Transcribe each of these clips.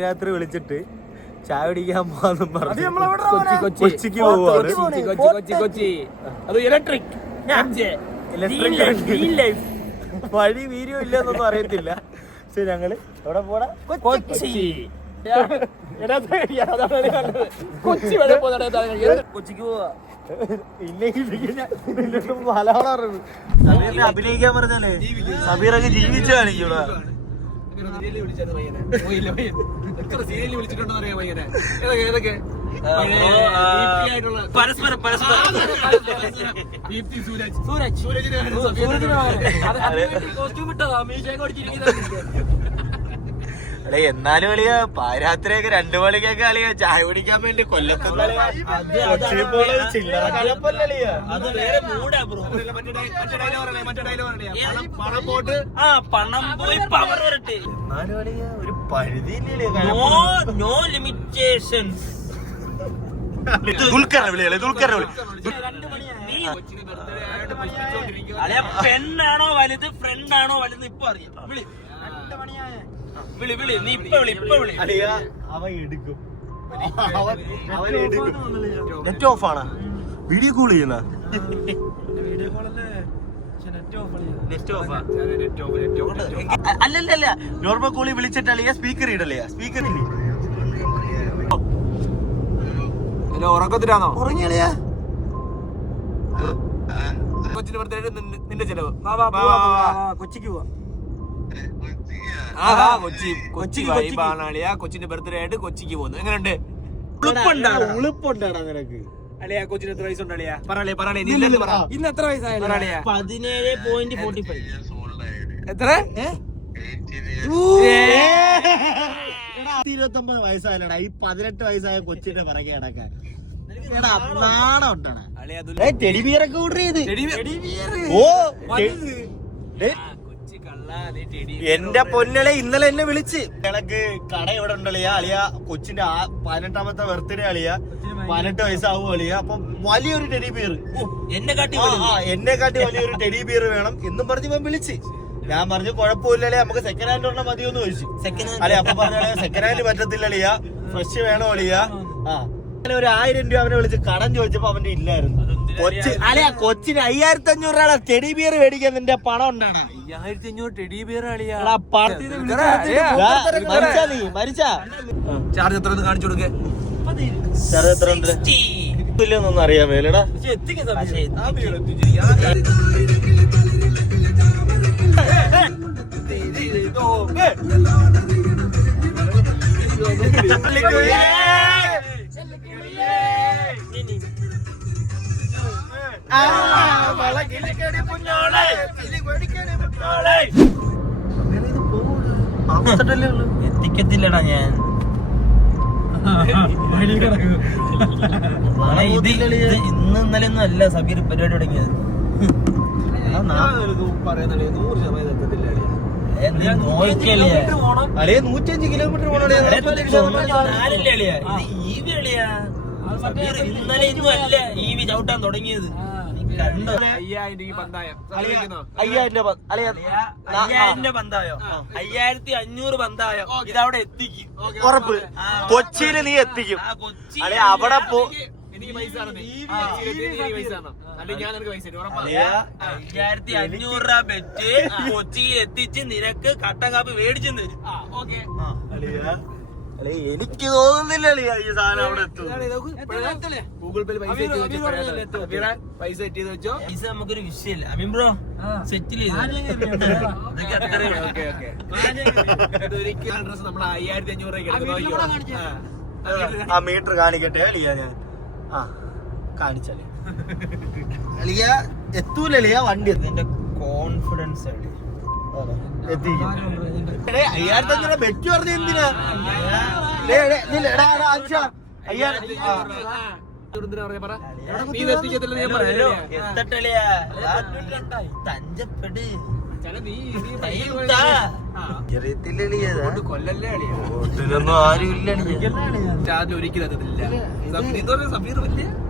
പാതിരാത്രി വിളിച്ചിട്ട് ചായ കുടിക്കാൻ പോവാന്നും പറഞ്ഞു കൊച്ചി? കൊച്ചി. കൊച്ചിക്ക് പോവാണ്. കൊച്ചി കൊച്ചി കൊച്ചി കൊച്ചി. അത് ഇലക്ട്രിക് ഇലക്ട്രിക് വഴി വീര്യം ഇല്ലെന്നൊന്നും അറിയത്തില്ല. പക്ഷെ ഞങ്ങൾ എവിടെ പോടാ കൊച്ചി. കൊച്ചി. വരെ കൊച്ചിക്ക് പോവാ? അഭിനയിക്കാൻ പറഞ്ഞാലേ സബീറൊക്കെ ജീവിച്ചു കാണിക്കൂടാ പരസ്പരം പരസ്പരം. കോസ്റ്റ്യൂം ഇട്ടതാ മീശയൊക്കെ അടിച്ചിരിക്കുന്നത് അല്ലെ എന്നാലും വലിയ പാരാത്രിയൊക്കെ രണ്ടു മണിക്കൊക്കെ അളിയ ചായ കുടിക്കാൻ വേണ്ടി ബ്രോ. ആ പണം പോയി പവർ വരട്ടെ. എന്നാലും അളിയ ഒരു പരിധിയില്ലേ നോ ലിമിറ്റേഷൻസ് ദുൽഖറിനെ വിളിയല്ലേ ദുൽഖറിനെ വിളി. നീ അളിയ പെണ്ണാണോ വലുത് ഫ്രണ്ടാണോ വലുത് ഇപ്പൊ അറിയാം. വിളി. വിളി വിളി നീ ഇപ്പൊ വിളി ഇപ്പൊ വിളി. അളിയ അവൻ എടുക്കും. അവൻ എടുക്കും. നെറ്റ് ഓഫ് ആണ്? വീഡിയോ കോൾ ചെയ്യുന്ന? നെറ്റ് ഓഫ് അല്ലല്ല നോർമൽ കോളി വിളിച്ചിട്ട് അളിയ സ്പീക്കർ ഇടല്ലേ? സ്പീക്കർ ഇല്ലേ? ഉറക്കത്തിലാണോ ഉറങ്ങിയളിയാ കൊച്ചിന്റെ ബർത്ത്ഡേ നിന്റെ ചെലവ്. കൊച്ചിക്ക് പോവാ. ആ ആ, കൊച്ചി കൊച്ചി വൈബാണ് അളിയാ. കൊച്ചിന്റെ ബർത്ത്ഡേ ആയിട്ട് കൊച്ചിക്ക് പോകുന്നു. എങ്ങനെയുണ്ട്? ഉളുപ്പുണ്ടാടാ. നിനക്ക്. അളിയാ കൊച്ചിന് എത്ര വയസ്സുണ്ട് അളിയാ? പറയലേ നീ ഇല്ലെന്ന് പറ. ഇന്ന് എത്ര വയസ്സായാലും പതിനേഴ് പോയിന്റ് ഫോർട്ടി ഫൈവ് എത്ര ഇരുപത്തൊമ്പത് വയസ്സായല്ലടാ. ഈ പതിനെട്ട് വയസ്സായ കൊച്ചിന്റെ പിറകെ കിടക്കാൻ. എടാ നാണം ഉണ്ടാണ് അളിയാ ടെഡി ബിയറൊക്കെ ഓർഡർ ചെയ്ത്. ഓ എന്റെ പൊന്നളെ ഇന്നലെ എന്നെ വിളിച്ച്. എനക്ക് കട എവിടെ ഉണ്ടളിയാ അളിയ? കൊച്ചിന്റെ ആ പതിനെട്ടാമത്തെ ബർത്ത്ഡേ അളിയ. പതിനെട്ട് വയസ്സാവും അളിയ. അപ്പൊ വലിയൊരു ടെഡി ബിയർ എന്നെ കാട്ടി എന്നെ കാട്ടി വലിയൊരു ടെഡി ബിയർ വേണം എന്നും പറഞ്ഞ് ഇപ്പൊ വിളിച്ച്. ഞാൻ പറഞ്ഞു കുഴപ്പമില്ലല്ലേ നമുക്ക് സെക്കൻഡ് ഹാൻഡ് ഒരെണ്ണം മതിയെന്ന് ചോദിച്ചു. അല്ലെ അപ്പൊ പറഞ്ഞ സെക്കൻഡ് ഹാൻഡ് പറ്റത്തില്ല അളിയ. ഫ്രഷ് വേണോ അളിയ? ആ അങ്ങനെ ഒരു ആയിരം രൂപ അവനെ വിളിച്ച് കടം ചോദിച്ചപ്പോ അവന്റെ ഇല്ലായിരുന്നു കൊച്ചി അല്ലെ കൊച്ചിന് അയ്യായിരത്തി അഞ്ഞൂറ് രൂപ ടെഡി ബിയർ മേടിക്കാൻ നിന്റെ പണം ഉണ്ടാണ് അയ്യായിരത്തി അഞ്ഞൂറ് ടെഡി ബിയർ മരിച്ചാ നീ മരിച്ചാ ചാർജ് എത്ര കാണിച്ചു കൊടുക്കേ ചാർജ് എത്ര ഇല്ലെന്നൊന്നും അറിയാൻ മേലടാ എത്തിക്കത്തില്ലടാ ഞാൻ. ഇത് ഇന്ന് ഇന്നലെ ഒന്നും അല്ല സബീർ പരിപാടി തുടങ്ങിയത്. അളിയ നൂറ്റഞ്ച് കിലോമീറ്റർ ഇന്നലെ ഇന്നും അല്ല വി ചവിട്ടാൻ തുടങ്ങിയത്. അയ്യായിരം പന്തായം. അയ്യായിരത്തി അഞ്ഞൂറ് ഇതവിടെ എത്തിക്കും. ഉറപ്പ്. കൊച്ചിയിൽ നീ എത്തിക്കും. അല്ലെ അവിടെ പോ എനിക്ക് പൈസ ആണ് നീ. എനിക്ക് പൈസ ആണ് അല്ലെങ്കിൽ ഞാൻ നിനക്ക് പൈസ തരും ഉറപ്പാ. അയ്യായിരത്തി അഞ്ഞൂറ് രൂപ ബെറ്റ് കൊച്ചിയിൽ എത്തിച്ച് നിനക്ക് കട്ടൻ കാപ്പി മേടിച്ചു തരും. അളിയ അളിയ എനിക്ക് തോന്നുന്നില്ല അളിയ ഈ സാധനം അവിടെ എത്തും. ഗൂഗിൾ പേയിൽ പൈസ പൈസ സെറ്റ് ചെയ്ത് വെച്ചോ. പൈസ നമുക്കൊരു വിഷയമില്ല. അമീൻ ബ്രോ സെറ്റിൽ ഇതൊക്കെ അത്രേ ഉള്ളൂ. Okay okay. ഇതൊരിക്കലും ഡ്രസ് നമ്മൾ അയ്യായിരത്തി അഞ്ഞൂറ് രൂപയ്ക്ക് ആ മീറ്റർ കാണിക്കട്ടെ അളിയ ഞാൻ. ആ കാണിച്ചല്ലേ. അളിയ എത്തൂല അളിയ വണ്ടി എത്തും. എന്റെ കോൺഫിഡൻസ് ആണ് എത്തിക്കും. അയ്യായിരത്തി അഞ്ഞൂറ് ബെറ്റ് പറഞ്ഞ എന്തിനാ? അയ്യായിരത്തി തഞ്ചപ്പെട്. കൊല്ലല്ലേ ആരും ഇല്ല ഒരിക്കലും അതില്ല സബീർ ഇത് പറഞ്ഞ സബീർ വലിയ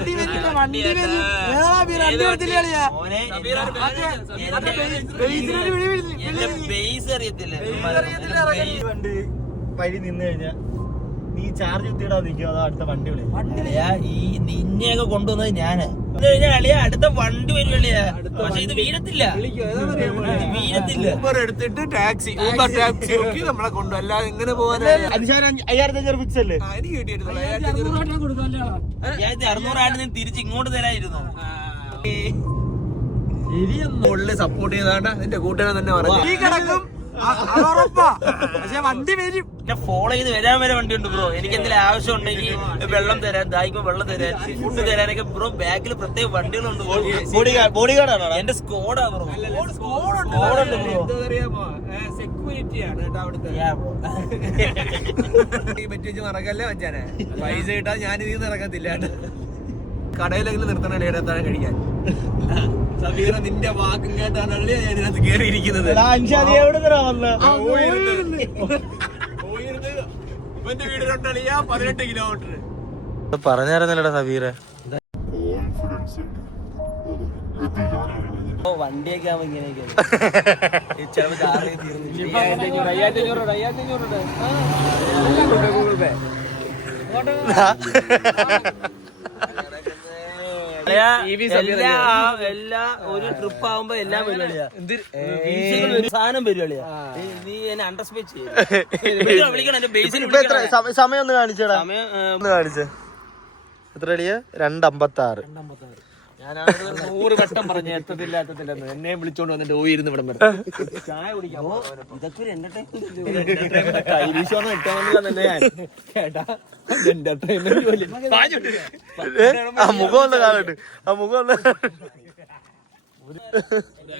വണ്ടി വരില്ല വണ്ടി വണ്ടി കളിയാ വണ്ടി വഴി നിന്ന് കഴിഞ്ഞാ നീ ചാർജ് കുത്തിയിടാ നിൽക്കോ അതോ അടുത്ത വണ്ടി വിളി. ഈ നിന്നെയൊക്കെ കൊണ്ടുവന്നത് ഞാൻ. ഇത് കഴിഞ്ഞാ അളിയ അടുത്ത വണ്ടി. വരും അളിയ പക്ഷെ ഇത് വീരത്തില്ല വീരത്തില്ല ഊബർ എടുത്തിട്ട് ടാക്സി. ഊബർ ടാക്സി നോക്കി നമ്മളെ കൊണ്ടു അല്ലാതെ എങ്ങനെ അതിശാരം അയ്യായിരത്തി അഞ്ഞൂറ് ഫിക്സല്ലേ ആ, എനിക്ക് അയ്യായിരത്തി അറുന്നൂറായിട്ട് നീ തിരിച്ച് ഇങ്ങോട്ട് തരായിരുന്നു. മുകളിൽ സപ്പോർട്ട് ചെയ്താണ്ട. നിന്റെ കൂട്ടുകാരൻ തന്നെ പറഞ്ഞു ഈ കിടക്കും. പക്ഷെ വണ്ടി വരും. എന്നെ ഫോളോ ചെയ്ത് വരാൻ വരെ വണ്ടി ഉണ്ട് ബ്രോ എനിക്ക് എന്തെങ്കിലും ആവശ്യം ഉണ്ടെങ്കിൽ വെള്ളം തരാൻ ദാഹിക്കുമ്പോൾ വെള്ളം തരാൻ ഫുഡ് തരാനൊക്കെ ബ്രോ ബാക്കിൽ പ്രത്യേക വണ്ടികളുണ്ട്. ബോഡി ബോഡി ഗാർഡാണോ എന്റെ സ്കോഡാ ബ്രോ സ്കോഡുണ്ട് ബ്രോ സെക്യൂരിറ്റിയാണ് കേട്ടോ അവിടുത്തെ. പറ്റി വെച്ച് മറക്കല്ലേ മച്ചാനെ? പൈസ കിട്ടാൻ ഞാൻ ഇതിൽ നിന്ന് ഇറങ്ങത്തില്ല കടയിലെങ്കിലും നിർത്തണല്ലേ ഇടത്താണ് കഴിക്കാൻ സബീറ നിന്റെ വാക്കും കേട്ടാണല്ലേ ഞാൻ ഇതിനകത്ത് കയറിയിരിക്കുന്നത് പതിനെട്ട് കിലോമീറ്റർ. പറഞ്ഞായിരുന്നല്ലോടാ സബീറെ. ഓ, വണ്ടിയൊക്കെ ആവുമ്പോ ഇങ്ങനെയൊക്കെ ഗൂഗിൾ പേ. എല്ലാ എല്ലാ ഒരു ട്രിപ്പ് ആവുമ്പോ എല്ലാം സാധനം പരിപാടിയാ നീ- എന്നെ ചെയ്യും. സമ- സമയം ഒന്ന് കാണിച്ചേടാ. സമയം ഒന്ന് കാണിച്ചേ. എത്ര അടിയാ രണ്ടമ്പത്താറ്. ആറ് നൂറ് വട്ടം പറഞ്ഞു എത്തത്തില്ല എത്തത്തില്ല എന്നെ. വിളിച്ചോണ്ട് വന്നിട്ട് പോയിരുന്നു ഇവിടെ വരെ ചായ കുടിക്കാൻ ഓ, ഇതൊക്കെ ഒരു എന്റർടൈൻമെന്റ് കൈവീശോന്ന് ഇട്ടാന്നില്ല ഞാൻ. കേട്ടാ എന്റർടൈൻമെന്റ് ആ മുഖം ഒന്ന് ആ മുഖം ഒന്ന്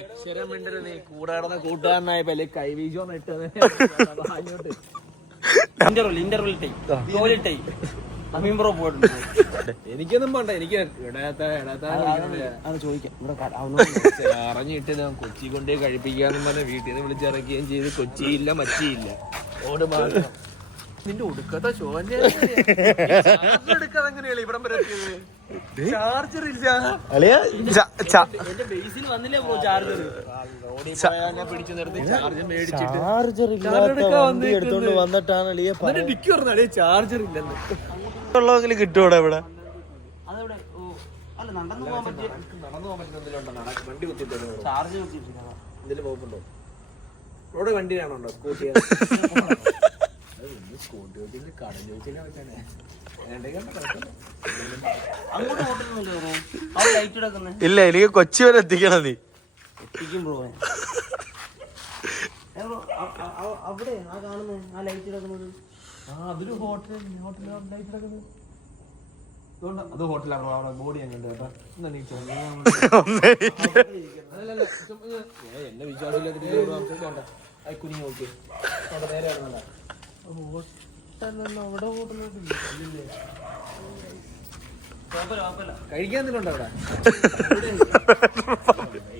അക്ഷരം മിണ്ടരുത് നീ. കൂടെ കിടന്ന കൂട്ടുകാരനായപ്പോ അല്ലെ കൈവീശോന്ന് ഇട്ടത് ഇന്റർവെൽ ഇന്റർവെൽ ടൈം ജോലി ടൈം അമീൻ ബ്രോ പോയിട്ടുണ്ട്. എനിക്കൊന്നും വേണ്ട എനിക്ക് ഇടാത്ത ഇടാത്ത അത് ചോദിക്കാം. ഇവിടെ അറിഞ്ഞിട്ട് ഞാൻ കൊച്ചി കൊണ്ടേ കഴിപ്പിക്കാന്നും പറഞ്ഞ വീട്ടിൽ നിന്ന് വിളിച്ചിറക്കുകയും ചെയ്ത്. കൊച്ചിയില്ല മച്ചിയില്ല. ഓട് മാറി. നിന്റെ ഒടുക്കത്തെ ഷോന്റെ എടുക്കാതെ എങ്ങനെയാണ് ഇവിടം വരെ ചാർജർ ഇല്ല. എന്റെ ബേസിൽ വന്നില്ലേ ബ്രോ ചാർജർ പിടിച്ചു നിർത്തി ചാർജർ മേടിച്ചിട്ട്. ചാർജർ ഇല്ല വന്നിട്ടാണ് ചാർജർ ഇല്ലെന്ന്. ഉള്ളതെങ്കിലും കിട്ടും ഇവിടെ. ഇവിടെ വണ്ടിയിലാണോ സ്കൂട്ടി? സ്കൂട്ടി വെച്ചിട്ട് ചോദിച്ചില്ല വെച്ചാണ് ഇല്ല എനിക്ക് കൊച്ചി വരെ എത്തിക്കണം നീ. എത്തിക്കും ബ്രോ അവിടെ ആ കാണുന്നത് ആ ലൈറ്റ് കിടക്കുന്നത് അതൊരു ഹോട്ടൽ ഹോട്ടൽ അത് ഹോട്ടലാണ് അവിടെ ബോഡി ഞാൻ കണ്ടു കേട്ടോ എന്നാ വിശ്വാസമില്ലാത്ത കുഞ്ഞു നോക്കി. അവിടെ നേരെ ആണെന്നല്ല അവിടെ കുഴപ്പമില്ല കഴിക്കാൻ എന്തെങ്കിലും അവിടെ?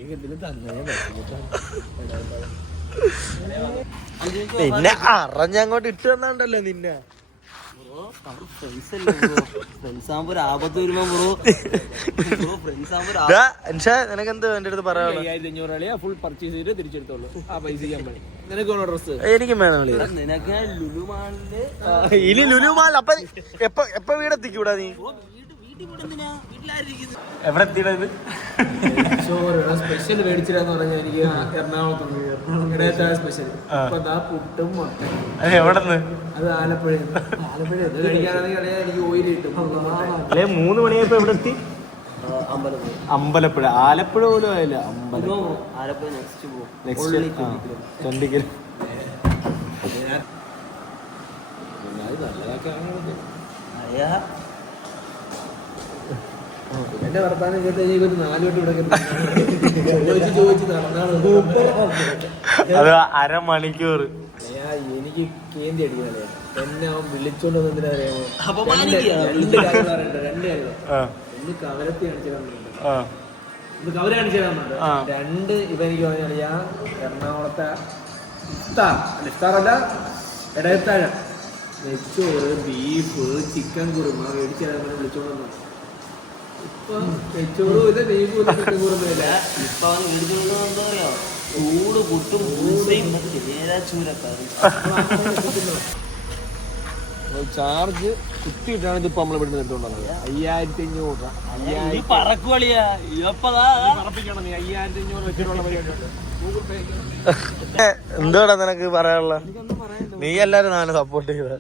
എന്തെങ്കിലും തന്നെ പിന്നെ അറിഞ്ഞങ്ങോട്ട് ഇട്ട് തന്നാണ്ടല്ലോ നിന്നെ. ബ്രോ നമ്മൾ ഫ്രണ്ട്സ് അല്ലേ ബ്രോ? ഫ്രണ്ട്സ് ഒരു ആപത്ത് ബ്രോ. ബ്രോ ഫ്രണ്ട്സ് ആകുമ്പോ അൻഷാ നിനക്ക് എന്ത് എന്റെ അടുത്ത് ഡ്രസ് എനിക്കും വേണം ഇനി ലുലുമാൽ അപ്പൊ എപ്പ എപ്പ വീടെത്തിക്കൂടാ നീ? എവിടെ എത്തിയത് സ്പെഷ്യൽ മേടിച്ചില്ലാന്ന് പറഞ്ഞാൽ എനിക്ക് എറണാകുളത്ത് സ്പെഷ്യൽ അപ്പൊ പുട്ടും മുട്ടയും അത് ആലപ്പുഴ ആലപ്പുഴ കഴിക്കാനാണെങ്കിൽ അറിയാം എനിക്ക് ഓയിൽ കിട്ടും. അല്ലെ മൂന്ന് മണിയായപ്പോ എവിടെ എത്തി? അമ്പലപ്പുഴ. അമ്പലപ്പുഴ. ആലപ്പുഴ പോലും ആയില്ല. അമ്പലം bro Alappuzha next next kilo എന്റെ വർത്താനം കേട്ട് ഒരു നാല് വട്ടം ഇവിടെ ചോദിച്ച് ചോദിച്ച് നടന്നാണ് അത് അരമണിക്കൂർ എനിക്ക് കേന്ദ്ര അടിക്കാനേ എന്നെ അവൻ വിളിച്ചോണ്ട് വന്നതിന് അറിയാമോ. രണ്ട് കാര്യങ്ങൾ അറിയണ്ട രണ്ട് കാര്യങ്ങൾ ഒന്ന് കവലത്തി കാണിച്ചു ഇത് കവര് കാണിച്ചു രണ്ട് ഇവനിക്ക് പറഞ്ഞാൽ എറണാകുളത്തെ ഇഫ്താർ. അല്ല ഇഫ്താർ അല്ല ഇടയത്താഴ നെച്ചോറ് ബീഫ് ചിക്കൻ കുറുമ എടുക്കാൻ വിളിച്ചോണ്ട് വന്നു. ചൂട് പുട്ടും ചാർജ് കുത്തിയിട്ടാണ് ഇതിപ്പോ നമ്മൾ ഇവിടുന്ന് എടുത്തോണ്ട് വന്നത് അയ്യായിരത്തി അഞ്ഞൂറ് രൂപ നീ പറക്കുവളിയാ ഇപ്പതാ ഉറപ്പിക്കണം നീ. അയ്യായിരത്തി അഞ്ഞൂറ് വെച്ചിട്ടുള്ള പരിപാടി എന്തോടാ നിനക്ക് പറയാനുള്ള? നീ എല്ലാരും നാളെ സപ്പോർട്ട് ചെയ്ത.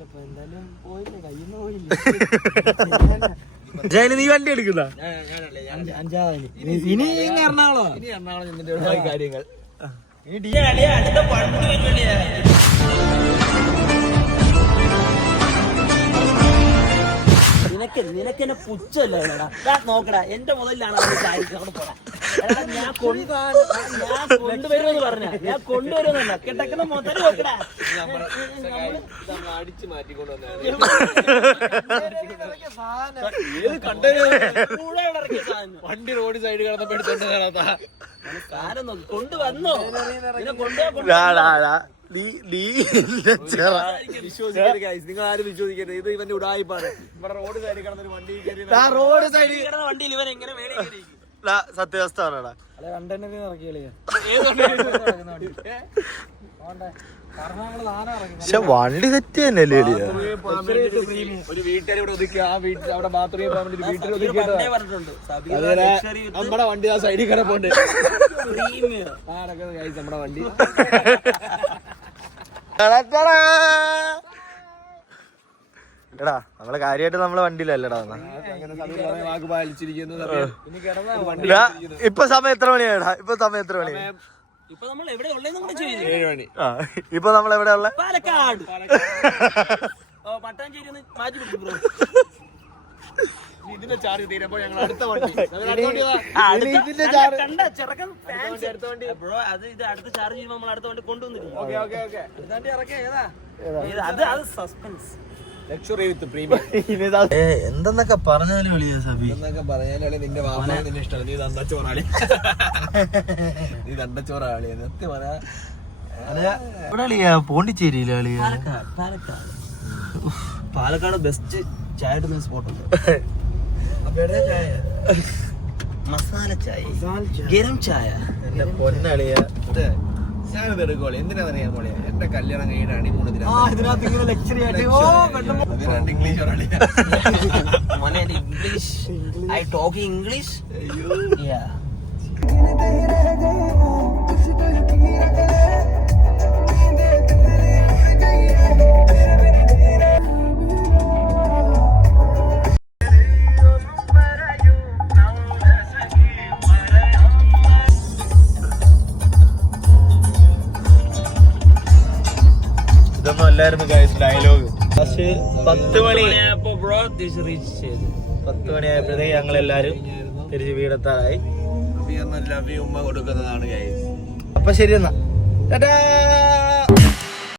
ജയന് നീ വണ്ടി എടുക്കുന്ന ഇനി എറണാകുളം. ഇനി എറണാകുളം ചെന്നിട്ട് കാര്യങ്ങൾ. അടുത്ത നിനക്ക് നിനക്ക് എന്നെ പുച്ഛല്ല നോക്കടാ. എന്റെ മുതലാണ് അവന് അവിടെ പോടാ ഞാൻ കൊണ്ടുവരുമെന്ന് പറഞ്ഞ. ഞാൻ കൊണ്ടുവരുമെന്നല്ല. കിടക്കുന്ന നോക്കടാ. അടിച്ചു മാറ്റിക്കൊണ്ട്. വണ്ടി റോഡ് സൈഡ് കിടന്നപ്പോ എടുത്തോണ്ട് കാണാത്ത കൊണ്ടുവന്നോ. നീ നീ. നിങ്ങൾ ആരും വിശ്വസിക്കരുത്? ഇത് ഇവന്റെ ഉടായിപ്പാണ്. ഇവിടെ റോഡ് സൈഡിൽ കിടന്നൊരു വണ്ടി റോഡ് സൈഡിൽ കിടന്ന വണ്ടിയിൽ ഇവൻ എങ്ങനെ വേണേ സത്യാവസ്ഥ പറയടാ പക്ഷെ വണ്ടി. തെറ്റ് തന്നെയല്ലേ എളിയ? ഒരു ഒതുക്കി ആ വീട്ടിൽ അവിടെ ബാത്റൂമിൽ പോകാൻ വേണ്ടി വീട്ടിൽ നമ്മുടെ വണ്ടി ആ സൈഡിൽ കിടപ്പുണ്ട് നമ്മുടെ വണ്ടി. എടാ, നമ്മൾ കാര്യമായിട്ട് നമ്മളെ വണ്ടിയിലല്ലടാ ഇപ്പൊ സമയം എത്ര മണിയാടാ ഇപ്പൊ സമയം എത്ര മണി ഇപ്പൊ നമ്മൾ എവിടെ ഉള്ളതെന്ന് കൂടെ ചോദിച്ചു ഏഴ് മണി. ആ ഇപ്പൊ നമ്മൾ എവിടെ ഉള്ള? പാലക്കാട്. ഇതിന്റെ ചാർജ് തീരുമ്പോ ഞങ്ങൾ അടുത്ത വണ്ടി. ഇതിന്റെ ചാറ് കണ്ട ചെറുക്കൻ വണ്ടി ബ്രോ അത് ഇത് അടുത്ത ചാർജ് ചെയ്യുമ്പോൾ നമ്മൾ അടുത്ത വണ്ടി കൊണ്ടുവന്നിരിക്കും. Okay okay okay. ഇത് അത് അത് സസ്പെൻസ് ലക്ഷറി വിത്ത് പ്രീമിയം എന്തെന്നൊക്കെ പറഞ്ഞാലും വിളിയ സബി. എന്നൊക്കെ പറഞ്ഞാലും നിന്റെ വാഹനം നിന്നെ ഇഷ്ടമല്ല. നീ തണ്ടച്ചോറാളി നീ തണ്ടച്ചോറാളി സത്യം പറയാ പോണ്ടിച്ചേരിയിലെ പാലക്കാട് ബെസ്റ്റ് ചായ ഇടുന്ന സ്പോട്ട് ഉണ്ട്. മസാല ചായ. ഗരം ചായ. എന്റെ പൊന്നളിയ. ഞാനിത് എടുക്കോളെ പറയാ മോളെ? എന്റെ കല്യാണം കഴിഞ്ഞ അണിമൂന്ന് ആ ഇതിനകത്ത് ഇങ്ങനെ ലക്ഷറി ആയിട്ട് ഓ പെട്ടെന്ന്. ഇംഗ്ലീഷ് മോനെ English I talk English yeah guys dialogue പക്ഷേ പത്ത് മണി ബ്രോ ദിസ് റീച്ച് ചെയ്തു. പത്ത് മണിയായപ്പോഴത്തേക്ക് ഞങ്ങൾ എല്ലാരും തിരിച്ച് വീടെത്താറായി. ലവ് ഉമ്മ കൊടുക്കുന്നതാണ് ഗൈസ് അപ്പൊ ശരി എന്നാ. ടാറ്റാ!